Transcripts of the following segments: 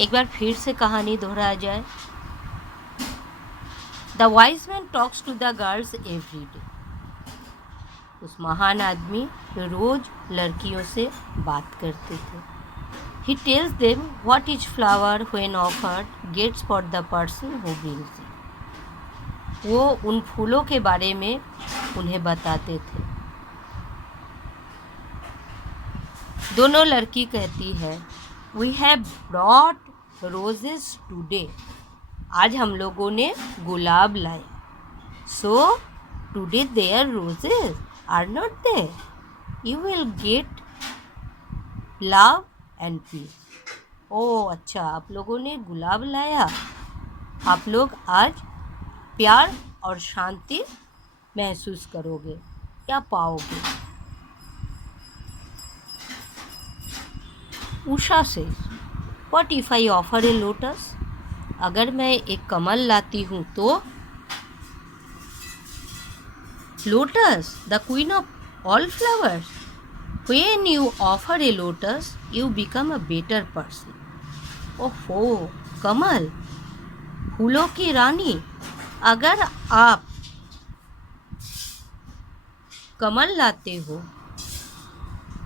एक बार फिर से कहानी दोहराया जाए। The wise man talks to the girls every day. उस महान आदमी रोज लड़कियों से बात करते थे। He tells them what is flower when offered gets for the person who brings it. वो उन फूलों के बारे में उन्हें बताते थे। दोनों लड़की कहती है, we have brought roses today. आज हम लोगों ने गुलाब लाया। So today their roses are not there. You will get love and peace. ओह अच्छा, आप लोगों ने गुलाब लाया, आप लोग आज प्यार और शांति महसूस करोगे या पाओगे। उषा से, what if I offer a lotus. अगर मैं एक कमल लाती हूँ तो। Lotus the queen of all flowers. When you offer a lotus you become a better person. ओहो, कमल, फूलों की रानी, अगर आप कमल लाते हो,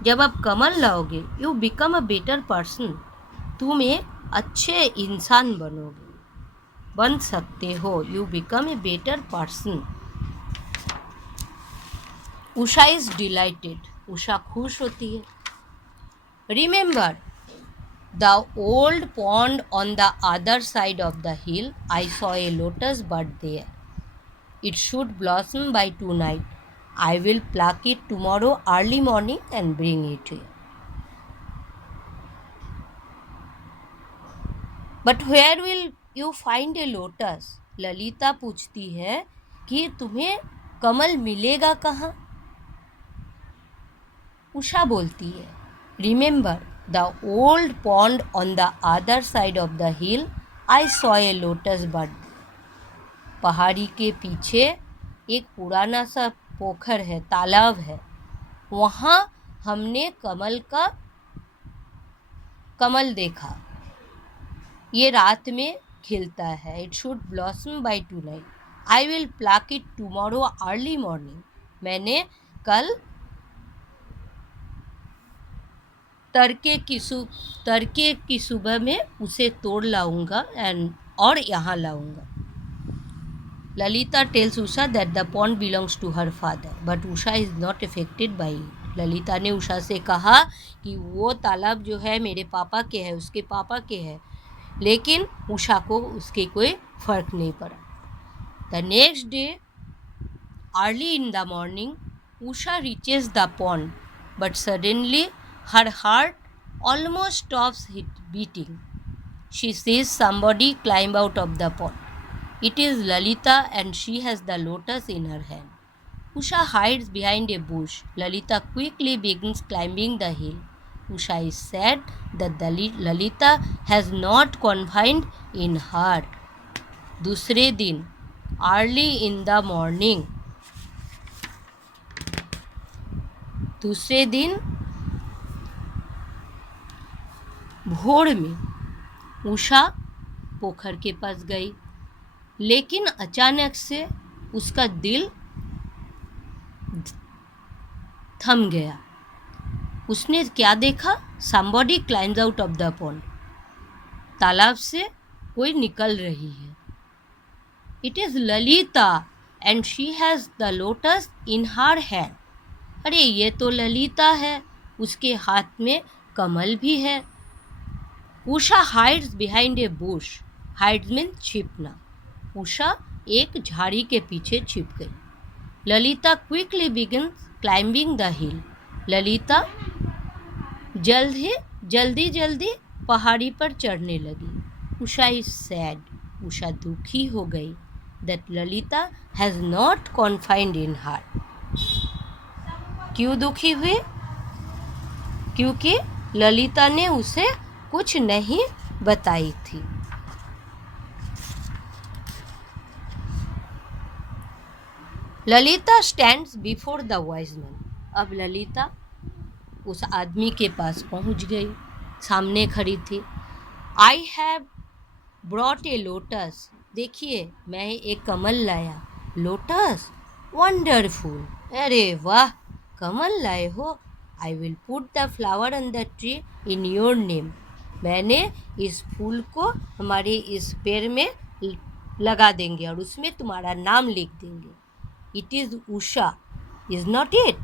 जब आप कमल लाओगे you become a better person. तुम एक अच्छे इंसान बन सकते हो। You become a better person. Usha is delighted. Usha खुश होती है। Remember the old pond on the other side of the hill. I saw a lotus bud there. It should blossom by tonight. I will pluck it tomorrow early morning and bring it here. But where will you find a lotus? Lalita पूछती है कि तुम्हें कमल मिलेगा कहाँ? उषा बोलती है, Remember the old pond on the other side of the hill. I saw a lotus bud. पहाड़ी के पीछे एक पुराना सा पोखर है, तालाब है, वहाँ हमने कमल देखा। ये रात में खिलता है। It should blossom by tonight. I will plug it tomorrow early morning. मैंने कल तड़के की सुबह में उसे तोड़ लाऊंगा और यहाँ लाऊंगा। Lalita tells Usha that the pond belongs to her father, but Usha is not affected by it. Lalita ने उषा से कहा कि वो तालाब जो है मेरे पापा के है, उसके पापा के है, लेकिन उषा को उसके कोई फर्क नहीं पड़ा। The next day, early in the morning, Usha reaches the pond, but suddenly her heart almost stops beating. She sees somebody climb out of the pond. It is Lalita and she has the lotus in her hand. Usha hides behind a bush. Lalita quickly begins climbing the hill. Usha is sad that Lalita has not confided in her. दूसरे दिन, early in the morning, दूसरे दिन भोर में उषा पोखर के पास गई, लेकिन अचानक से उसका दिल थम गया। उसने क्या देखा? Somebody climbs out of the pond. तालाब से कोई निकल रही है। It is Lalita and she has the lotus in her hand. अरे ये तो ललिता है, उसके हाथ में कमल भी है। Usha hides behind a bush. Hides means छिपना। Usha एक झाड़ी के पीछे छिप गई। Lalita quickly begins climbing the हिल। ललिता जल्दी पहाड़ी पर चढ़ने लगी। Usha is sad. उषा दुखी हो गई that Lalita has not confided in her. क्यों दुखी हुई? क्योंकि ललिता ने उसे कुछ नहीं बताई थी। Lalita stands before the wise man. अब ललिता उस आदमी के पास पहुंच गई, सामने खड़ी थी। I have brought a lotus, देखिए मैं एक कमल लाया। लोटस, वंडरफुल, अरे वाह, कमल लाए हो। I will put the flower on the tree in your name, मैंने इस फूल को हमारे इस पेड़ में लगा देंगे और उसमें तुम्हारा नाम लिख देंगे। It is Usha, is not it?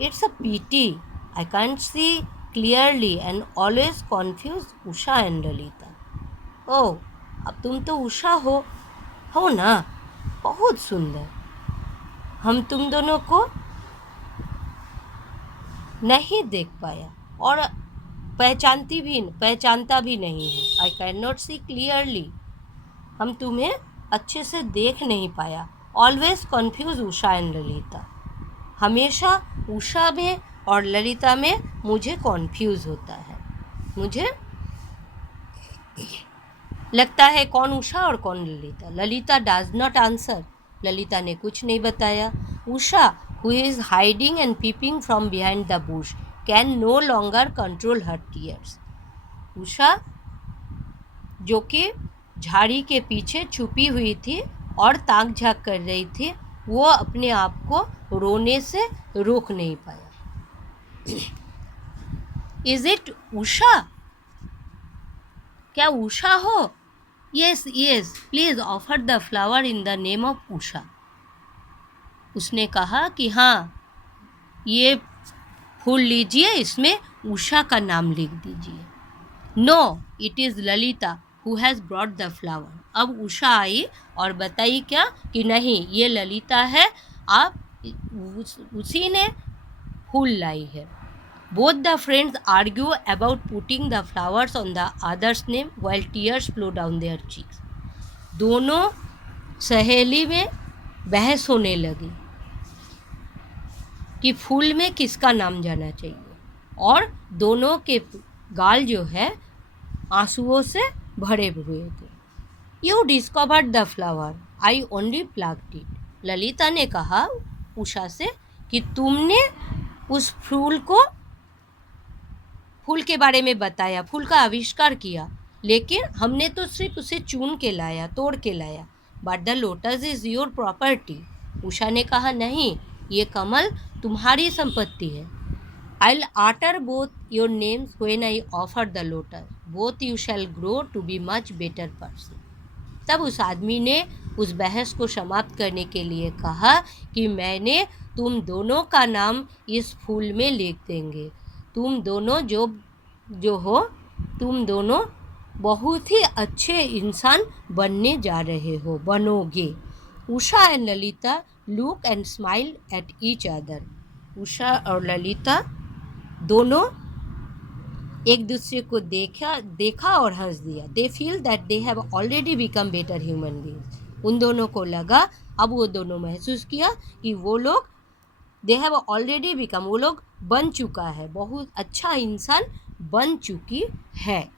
It's a pity, I can't see clearly and always confuse Usha and Lalita. ओह, अब तुम तो उषा हो ना, बहुत सुंदर। हम तुम दोनों को नहीं देख पाया और पहचानता भी नहीं हूँ। I can not see clearly, हम तुम्हें अच्छे से देख नहीं पाया। Always confuse Usha and Lalita, हमेशा उषा में और ललिता में मुझे कन्फ्यूज होता है। मुझे लगता है कौन उषा और कौन Lalita. Lalita does not answer, Lalita ने कुछ नहीं बताया। Usha, who is hiding and peeping from behind the bush, can no longer control her tears, Usha जो कि झाड़ी के पीछे छुपी हुई थी और ताक झाँक कर रही थी, वो अपने आप को रोने से रोक नहीं पाया। इज इट उषा, क्या उषा हो? Yes yes, please offer the flower in the name of Usha, उसने कहा कि हाँ, ये फूल लीजिए, इसमें उषा का नाम लिख दीजिए। No, it is Lalita who has brought the flower, अब उषा आई और बताई क्या कि नहीं, ये ललिता है, आप उसी ने फूल लाई है। Both the friends argue about putting the flowers on the others name while tears flow down their cheeks, दोनों सहेली में बहस होने लगी कि फूल में किसका नाम जाना चाहिए, और दोनों के गाल जो है आंसुओं से भरे हुए थे। You discovered the flower, I only plucked it, Lalita ने कहा उषा से कि तुमने उस फूल के बारे में बताया, फूल का आविष्कार किया, लेकिन हमने तो सिर्फ उसे चुन के लाया, तोड़ के लाया। But the lotus is your property, Usha ने कहा नहीं, ये कमल तुम्हारी संपत्ति है। I'll utter both your names when I offer the lotus. Both you shall grow to be much better person. तब उस आदमी ने उस बहस को समाप्त करने के लिए कहा कि मैंने तुम दोनों का नाम इस फूल में लिख देंगे। तुम दोनों जो हो, तुम दोनों बहुत ही अच्छे इंसान बनने जा रहे हो, बनोगे। Usha and Lalita look and smile at each other, Usha और ललिता दोनों एक दूसरे को देखा और हंस दिया। They feel that they have already become better human beings, उन दोनों को लगा, अब वो दोनों महसूस किया कि वो लोग दे हैव ऑलरेडी बिकम, वो लोग बन चुका है, बहुत अच्छा इंसान बन चुकी है।